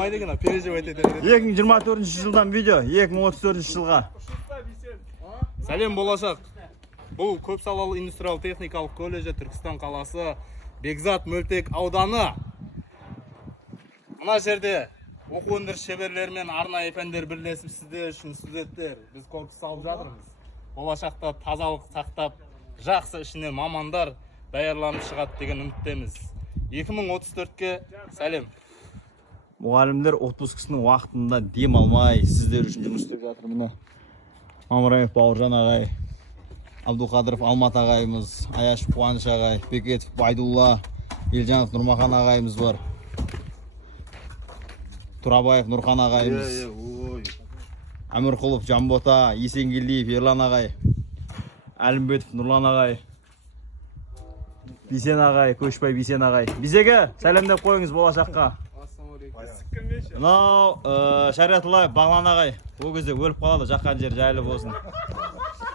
Переживать етеді. 2024 жылдан видео, 2034 жылға. Сәлем болашақ. Бұл көпсалалы индустриал техникалық колледжі Түркістан қаласы Бекзат Мөлтек ауданы. Мына жерде оқу өндіріс шеберлерімен арнайы пәндер бірлесіп сіздер үшін студенттер біз корпус салып жатырмыз. Болашақта тазалық сақтап, жақсы ішіне мамандар даярланып шығады деген үміттеміз. 2034-ке сәлем. Мұғалімдер отпускысының уақытында дем алмай, сіздер үшін жұмыс істеп жатыр. Міне Мамыраев Бауыржан ағай, Абдулқадыров Алмат ағайымыз, Аяшев Қуаныш ағай, Бекетов Байдулла, Елжанов Нұрмахан ағайымыз бар. Турабаев Нұрхан ағайымыз, Әмірқұлов Жамбота, Есенгелдиев Ерлан ағай, Әлімбетов Нұрлан ағай, Бейсен ағай, Көшбай Бейсен ағай. Бізеге сәлемдеп қойыңыз болашаққа. Мынау Шариғатуллаев Бағлан ағай. Ол кезде өліп қалады, жаққан жер жайлы болсын.